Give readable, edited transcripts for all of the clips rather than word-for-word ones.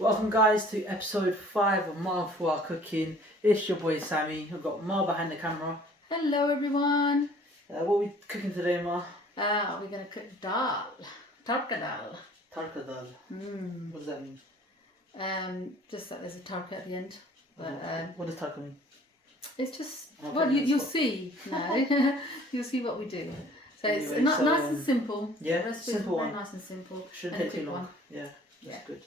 Welcome guys to episode 5 of Mindful Cooking. It's your boy Sammy. I've got Ma behind the camera. Hello everyone. What are we cooking today, Ma? We're going to cook Dhaal. Tarka Dhaal. Tarka Dhaal. What does that mean? Just that there's a Tarka at the end. But, what does Tarka mean? It's just, Okay, well, you'll see now. You'll see what we do. So Anyway, it's so, nice and simple. Yeah, The recipe simple very one. nice and simple. Shouldn't and take a too quick long. one. Yeah, that's Yeah. good.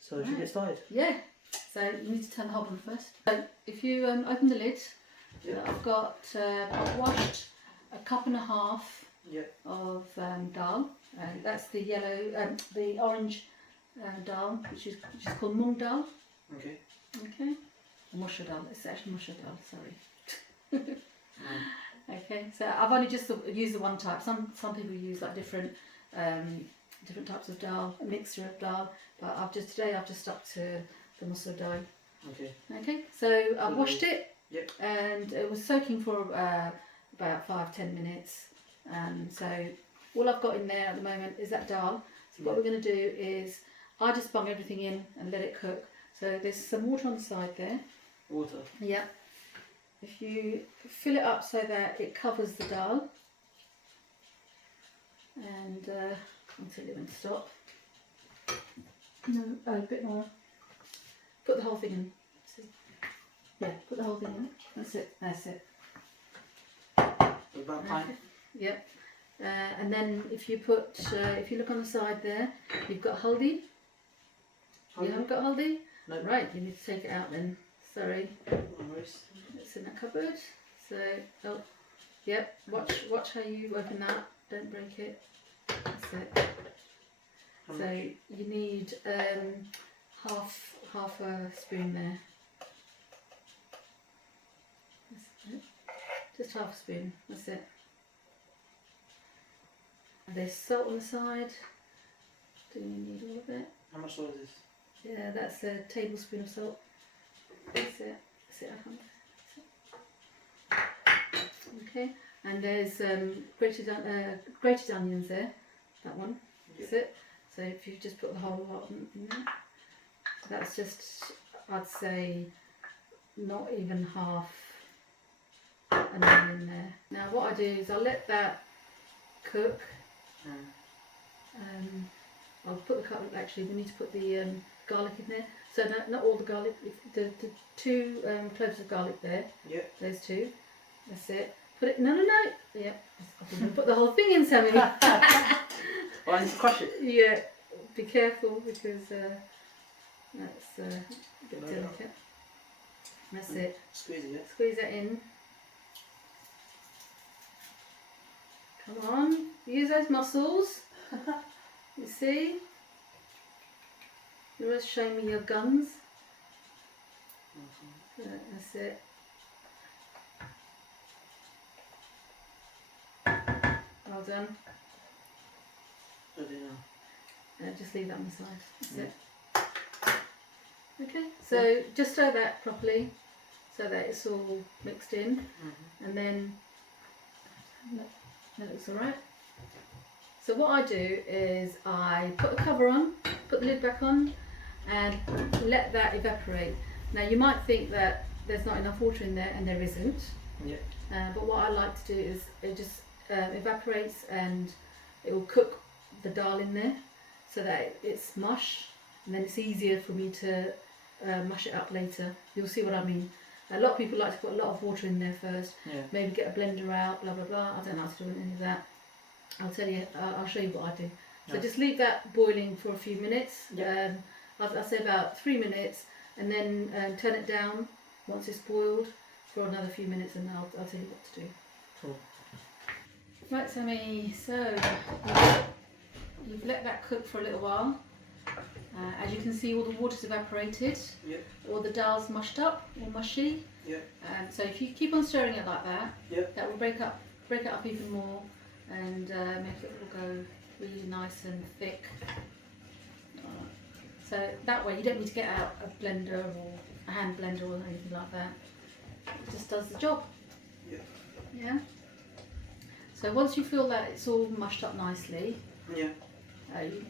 So should we get started? Yeah. So you need to turn the hob on first. So if you open the lid, I've washed a cup and a half of dal. That's the yellow, the orange dal, which is called mung dal. Okay. Okay. Musha dal. It's actually musha dal. Sorry. Okay. So I've only just used the one type. Some people use like different types of dal, a mixture of dal. But today I've just stuck to the masoor dal. Okay. Okay. So I washed it. Yep. And it was soaking for about 5-10 minutes. So all I've got in there at the moment is that dal. So what we're going to do is I just bung everything in and let it cook. So there's some water on the side there. Water. Yeah. If you fill it up so that it covers the dal, and I'll tell you when to stop. No, a bit more. Put the whole thing in. Yeah, put the whole thing in. That's it. That's it. About a pint. Yep. And then if you look on the side there, you've got haldi. You haven't got haldi? No. Right, you need to take it out then. Sorry. No worries. It's in that cupboard. So, yep. Watch how you open that. Don't break it. That's it. So you need half a spoon there. That's it. Just half a spoon. That's it. And there's salt on the side. Do you need all of it? How much salt is this? Yeah, that's a tablespoon of salt. That's it. That's it. Okay. And there's grated onions there. That one. That's it. So if you just put the whole lot in there, that's just, I'd say, not even half an onion in there. Now what I do is I'll let that cook. I'll put actually we need to put the garlic in there. So not all the garlic, the 2 cloves of garlic there. Yeah. There's 2. That's it. Put it, no. Yeah. I'm going to put the whole thing in, Sammy. Oh, I need to crush it. Yeah. Be careful because that's a bit delicate. That's it. Squeeze it. Squeeze that in. Come on, use those muscles. You see? You must show me your guns. That's it. Well done. Just leave that on the side. That's it. Okay, so just stir that properly so that it's all mixed in, and then that looks alright. So what I do is I put the cover on, put the lid back on, and let that evaporate. Now you might think that there's not enough water in there, and there isn't. Yeah. But what I like to do is it just evaporates, and it will cook the dal in there so that it's mush, and then it's easier for me to mush it up later. You'll see what I mean. A lot of people like to put a lot of water in there first. Yeah. Maybe get a blender out, blah blah blah. I don't know how to do any of that. I'll tell you. I'll show you what I do. So just leave that boiling for a few minutes. Yeah. I'll say about 3 minutes, and then turn it down once it's boiled for another few minutes, and I'll tell you what to do. Cool. Right, Sammy. So you've let that cook for a little while. As you can see, all the water's evaporated. Yep. All the dal's mushed up, or mushy. Yep. So if you keep on stirring it like that, yep, that will break it up even more, and make it all go really nice and thick. So that way you don't need to get out a blender or a hand blender or anything like that. It just does the job. Yep. Yeah. So once you feel that it's all mushed up nicely, yeah,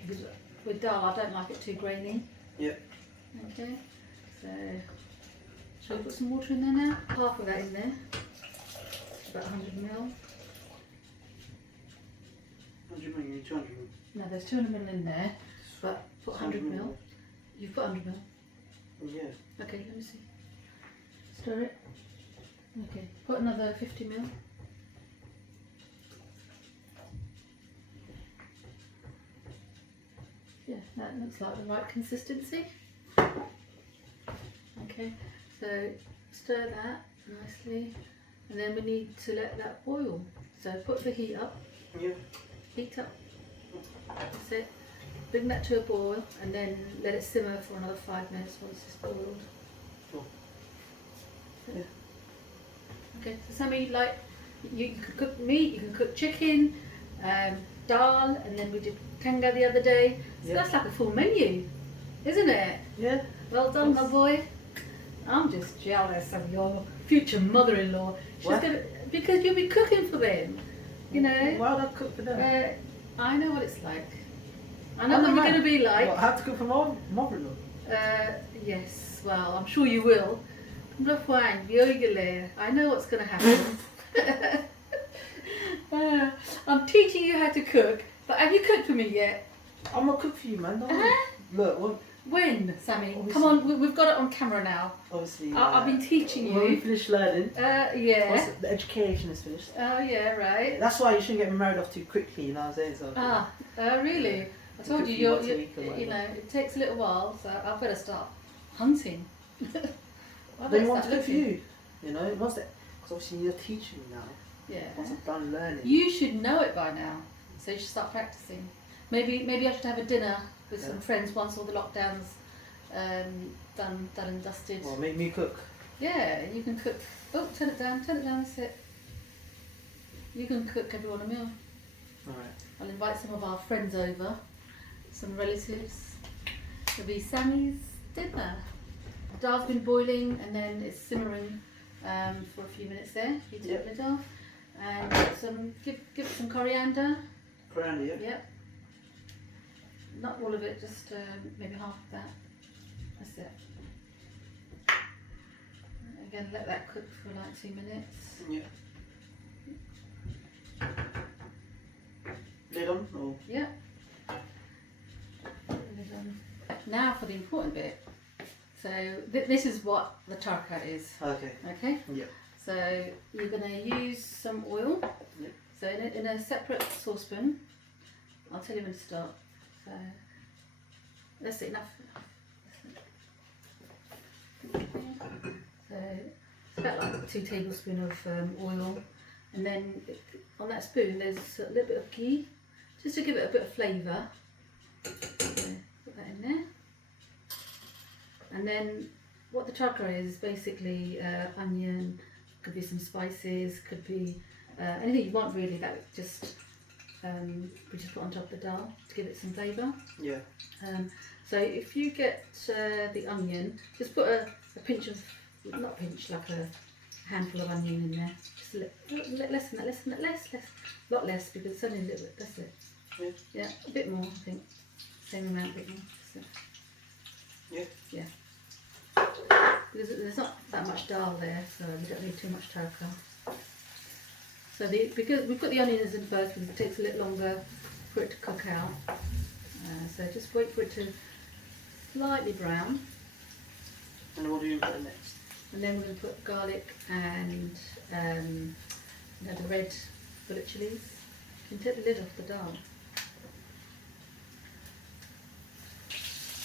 because with dal I don't like it too grainy, Yep. Okay, so shall we put some water in there now? Half of that in there, about 100 ml. 100 ml, 200 ml. No, there's 200 ml in there, but put 100 ml. You've put 100 ml. Yeah. Okay, let me see. Stir it. Okay, put another 50 ml. Yeah, that looks like the right consistency. Okay, so stir that nicely, and then we need to let that boil. So put the heat up. Yeah. Heat up. That's it. Bring that to a boil, and then let it simmer for another 5 minutes once it's boiled. Cool. Yeah. Okay, so Sammy, like you can cook meat, you can cook chicken, dal, and then we did kanga the other day. So Yeah. that's like a full menu, isn't it? Yeah. Well done, my boy. I'm just jealous of your future mother-in-law. What? Because you'll be cooking for them, you know. Why would I cook for them? I know what it's like. I know what you're going to be like. What, I have to cook for my mother-in-law? Yes, well, I'm sure you will. I know what's going to happen. I'm teaching you how to cook, but have you cooked for me yet? I'm not cook for you, man. Don't Look, well, When, Sammy? Obviously. Come on, we've got it on camera now. obviously. I've been teaching When we you. finish learning, Yeah. once the education is finished. Oh, yeah, right. That's why you shouldn't get married off too quickly, you know what I'm saying? So, Really? I told could you, be you're, once a week or you whatever. know, it takes a little while, so I better start hunting. I they better want to start cook for looking. you, you know? Once that, because obviously you're teaching me now. Yeah. Once I'm done learning. You should know it by now, so you should start practicing. Maybe I should have a dinner with some friends once all the lockdowns done and dusted. Well, make me cook. Yeah, you can cook. Oh, turn it down, that's it. You can cook everyone a meal. Alright. I'll invite some of our friends over, some relatives. It'll be Sammy's dinner. The dal's been boiling and then it's simmering for a few minutes there. You take the lid off. And give it some coriander. Coriander, yeah? Yep. Not all of it, just maybe half of that. That's it. Again, let that cook for like 2 minutes. Yeah. Lid on? Or? Yeah. Lid on. Now for the important bit. So this is what the tarka is. Okay. Okay. Yeah. So you're going to use some oil. Yep. So in a separate saucepan. I'll tell you when to start. So that's enough. So it's about like 2 tablespoons of oil, and then on that spoon there's a little bit of ghee, just to give it a bit of flavour. So put that in there, and then what the tarka is basically onion, could be some spices, could be anything you want really. That just we just put on top of the dal to give it some flavour. Yeah. So if you get the onion, just put a pinch of, not a pinch, like a handful of onion in there. Just less than that, less, a lot less, because it's only a little bit, that's it. Yeah. Yeah, a bit more, I think. Same amount, a bit more. So. Yeah. Yeah. Because there's not that much dal there, so we don't need too much tarka. So because we put the onions in first, because it takes a little longer for it to cook out. So just wait for it to slightly brown. And then what do you put in next? And then we're going to put garlic and the red bullet chilies. You can take the lid off the dal.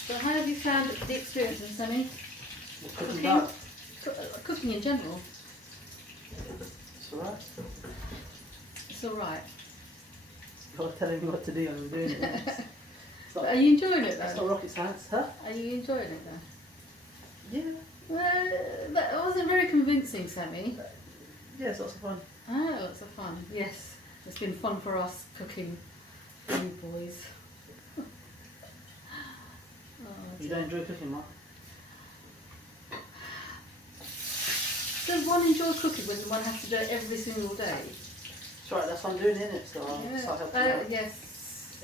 So how have you found the experience, Sammy? Cooking dal. Cooking in general. It's alright. It's alright. You're telling me what to do and I'm doing it. It's not, Are you enjoying it that's though? not rocket science, huh? Are you enjoying it though? Yeah. Well, that wasn't very convincing, Sammy. Yeah, it's lots of fun. Oh, lots of fun. Yes, it's been fun for us cooking for you boys. You don't enjoy cooking, Mark? Does one enjoy cooking when one has to do it every single day? It's alright, that's what I'm doing, isn't it? So I'll start helping you out. Yes.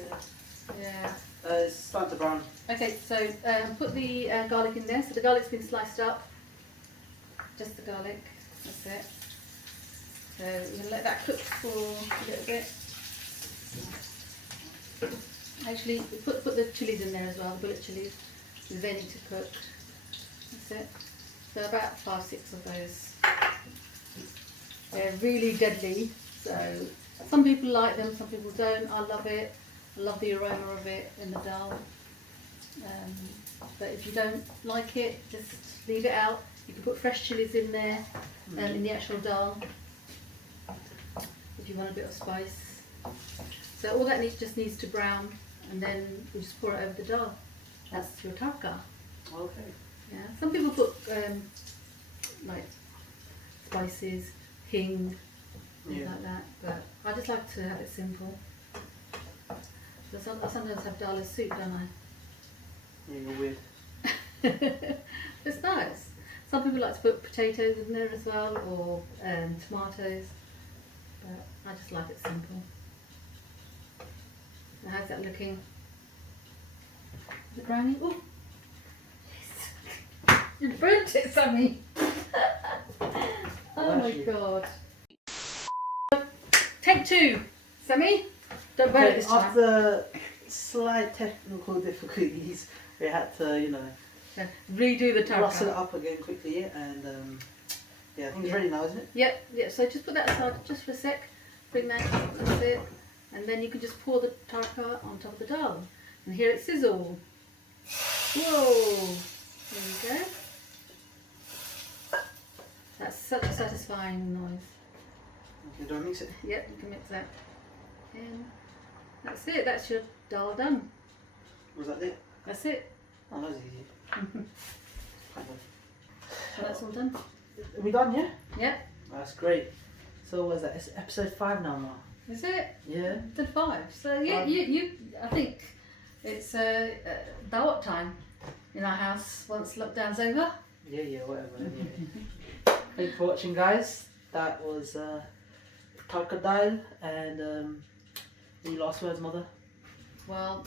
Yeah. It's starting to brown. Okay, so put the garlic in there. So the garlic's been sliced up. Just the garlic. That's it. So we're going to let that cook for a little bit. Actually, put the chilies in there as well, the bullet chilies. They need to cook. That's it. So about 5-6 of those. They're really deadly. So some people like them, some people don't. I love it. I love the aroma of it in the dal. But if you don't like it, just leave it out. You can put fresh chilies in there in the actual dal if you want a bit of spice. So all that just needs to brown, and then we just pour it over the dal. That's your tarka. Okay. Yeah. Some people put like spices, hing, things like that. But I just like to have it simple. I sometimes have dal as soup, don't I? Yeah, you're weird. It's nice. Some people like to put potatoes in there as well, or tomatoes, but I just like it simple. Now how's that looking? Is it browning? Oh, yes. You burnt it, Sammy. Oh my god. Take 2, Sammy. Don't burn it this time. After slight technical difficulties, we had to, you know, redo the tarka. rustle it up again quickly, and yeah, I think it's ready now, isn't it? Yep, yep. So just put that aside just for a sec. Bring that, that's it. And then you can just pour the tarka on top of the dal. And hear it sizzle. Whoa! There you go. That's such a satisfying noise. Okay, do I mix it? Yep, you can mix that. And that's it. That's your dal done. Was that it? That's it. Oh, that was easy. So that's all done. Are we done, yeah? Yep. That's great. So what is that? It's episode 5 now, Ma. Is it? Yeah. Did 5. So yeah, you. I think it's dawat time in our house once lockdown's over. Yeah, whatever. Anyway. Thanks for watching, guys. That was Tarka Dhaal, and any last words, Mother? Well,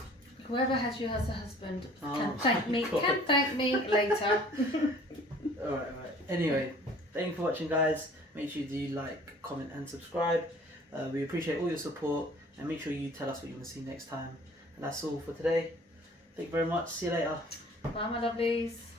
whoever has you as a husband Oh can thank me. God. Can thank me later. Alright. Anyway, thank you for watching, guys. Make sure you do like, comment, and subscribe. We appreciate all your support, and make sure you tell us what you want to see next time. And that's all for today. Thank you very much. See you later. Bye, my lovelies.